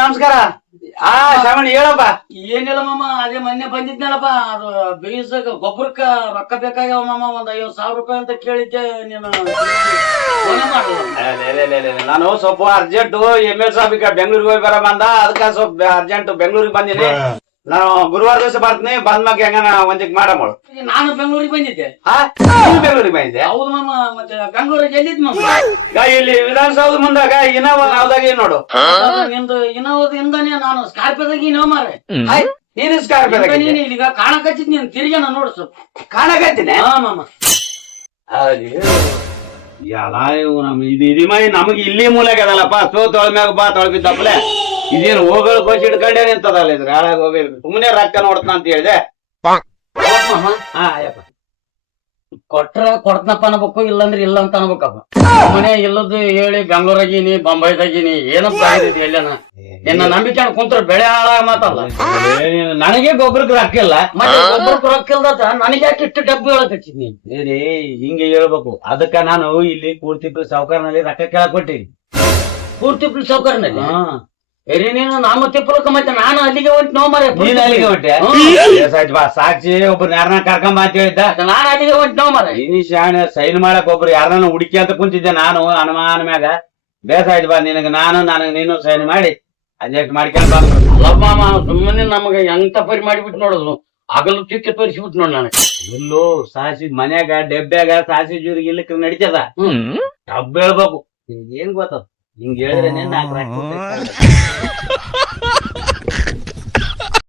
ನಮಸ್ಕಾರ. ಶ್ರವಣ್ ಹೇಳಪ್ಪ. ಏನಿಲ್ಲ ಮಾಮ, ಅದೇ ಮೊನ್ನೆ ಬಂದಿದ್ನಲ್ಲಪ್ಪ, ಅದು ಬೀಜ ಗೊಬ್ಬರಕ್ಕ ರೊಕ್ಕ ಬೇಕಾಗ್ಯಾವ ಮಾಮ. ಒಂದ್ 50,000 ರೂಪಾಯಿ ಅಂತ ಕೇಳಿದ್ದೆ, ನೀನು ಫೋನೇ ಮಾಡಲ್ಲ. ನಾನು ಸ್ವಲ್ಪ ಅರ್ಜೆಂಟ್ ML ಸಾಹೇಬ್ಗೆ ಬೆಂಗಳೂರಿಗೆ ಹೋಗಿ ಬರ ಬಂದ, ಅದಕ್ಕ ಸ್ವಲ್ಪ ಅರ್ಜೆಂಟ್ ಬೆಂಗಳೂರಿಗೆ ಬಂದಿನಿ. ನಾನು ಗುರುವಾರ ದಿವಸ ಬರ್ತೀನಿ, ಬಂದ್ಮ್ಯಾಗ ಹೆಂಗ ಒಂದಿಕ್ ಮಾಡಮಳು. ನಾನು ಬೆಂಗಳೂರಿಗೆ ಬಂದಿದ್ದೆ. ಬೆಂಗಳೂರಿಗೆ ಬಂದಿದ್ದೆ? ಹೌದು ಮಾಮ. ಮತ್ತೆ ಬೆಂಗಳೂರಿಗೆ ಎಲ್ಲಿದ್ ಮಾಮ? ಇಲ್ಲಿ ವಿಧಾನಸೌಧ ಮುಂದಾಗ ಇನೋವಾ ಯಾವ್ದಾಗ ನೋಡು. ನಿಂದು ಇನೋವಾದಿಂದಾನೆ ನಾನು ಸ್ಕಾರ್ಪಿಯೋದಾಗ ಇನೋ ಮಾರೆ. ನೀನು ಸ್ಕಾರ್ಪಿಯೋದಾಗ ನೀನು ಈಗ ಕಾಣಕತ್ತಿದ್, ನೀನ್ ತಿರ್ಗಿ ನಾನು ನೋಡು ಸ್ವಲ್ಪ ಕಾಣಕತ್ತೀನಿ. ಹಾ ಮಾಮ. ಎಲ್ಲ ಇದು ಇದಿಮೈ ನಮಗ್ ಇಲ್ಲಿ ಮೂಲೆಗೆ ಅದಲ್ಲಪ್ಪ. ತೊಳ್ಮ್ಯಾಗ ಬಾ ತೊಳ್ಬಿದ್ದಪ್ಪಲೆ. ಇದೇನು ಹೋಗಲ್ ಕೋಚ್ ಇಟ್ಕೊಂಡೇ ನಿಂತದಲ್ಲ, ಇದ್ರ ಹಾಳಾಗ ಹೋಗಿ ಸುಮ್ಮನೆ ರೊಕ್ಕ ನೋಡ್ತಾನ ಅಂತ ಹೇಳಿದೆ. ಕೊಟ್ರ ಕೊಡ್ತನಪ್ಪ ಅನ್ಬೇಕು, ಇಲ್ಲಂದ್ರೆ ಇಲ್ಲ ಅಂತ ಅನ್ಬೇಕಪ್ಪ. ಮನೆ ಇಲ್ಲದ್ದು ಹೇಳಿ ಬೆಂಗಳೂರಾಗಿನಿ, ಬೊಂಬೈದಾಗಿನಿ, ಏನಪ್ಪ ಎಲ್ಲನ ನಿನ್ನ ನಂಬಿಕೆ ಕುಂತ್ರ ಬೆಳೆ ಹಾಳಾಗ ಮಾತಲ್ಲ. ನನಗೆ ಗೊಬ್ಬರಕ್ಕೆ ರೊಕ್ಕ ಇಲ್ಲ, ಮತ್ತೆ ಗೊಬ್ಬರಕ್ಕೆ ರೊಕ್ಕ ಇಲ್ದತ್ತ ನನಗೆ ಯಾಕೆ ಇಷ್ಟು ಡಬ್ಬು ಹೇಳಕ್ ಹಚ್ಚಿದ್ನಿ? ಹಿಂಗೆ ಹೇಳ್ಬೇಕು. ಅದಕ್ಕ ನಾನು ಇಲ್ಲಿ ಕೂರ್ತಿಪ್ಪ ಸಾವುಕಾರನಲ್ಲಿ ರೊಕ್ಕ ಕೇಳಕ್ ಕೊಟ್ಟಿನಿ. ಪೂರ್ತಿ ಸೌಕರ್ಯನಲ್ಲಿ ನೀನು ನಾಮ ತಿಪ್ಪಲಕ್ಕ. ಮತ್ತೆ ನಾನು ಅಲ್ಲಿಗೆ ಹೊಂಟು ನೋ ಮರ. ನೀನ್ ಅಲ್ಲಿಗೆ ಹೊಂಟೆ ಬಾ, ಸಾಕ್ಷಿ ಒಬ್ರು ಯಾರನ್ನ ಕರ್ಕೊಂಬ ಅಂತ ಹೇಳಿದ್ದ. ನಾನು ಅಲ್ಲಿಗೆ ಹೊಂಟು ನೋ ಮರ. ಇನಿ ಶಾಣೆ ಸೈನ್ ಮಾಡಕ್ ಒಬ್ರು ಯಾರನ್ನ ಹುಡುಕಿ ಅಂತ ಕುಂತಿದ್ದೆ ನಾನು ಅನುಮಾನ ಮ್ಯಾಗ. ಬೇಸಾಯ್ತು ಬಾ, ನಿನಗ ನೀನು ಸೈನ್ ಮಾಡಿ ಅಡ್ಜಸ್ಟ್ ಮಾಡ್ಕೊಂಡ್ ಬಂದ್ರು. ಅಲ್ಲಪ್ಪ ಮಾಮ, ಸುಮ್ಮನೆ ನಮಗ ಎಂತ ಪರಿ ಮಾಡಿಬಿಟ್ಟು ನೋಡೋದು. ಆಗಲು ಚಿಕ್ಕ ತೋರಿಸ್ಬಿಟ್ಟು ನೋಡ್ ನನಗೆ. ಇಲ್ಲೂ ಸಾಸಿ ಮನ್ಯಾಗ ಡೆಬ್ಬ್ಯಾಗ ಸಾಸಿ ಜೂರಿಗೆ ಇಲ್ಲಕ್ಕೆ ನಡಿತದ. ಡಬ್ಬ ಹೇಳ್ಬೇಕು. ಏನ್ ಗೊತ್ತದ, ಹಿಂಗ್ ಹೇಳಿದ್ರೆ ನಾಲ್ಕು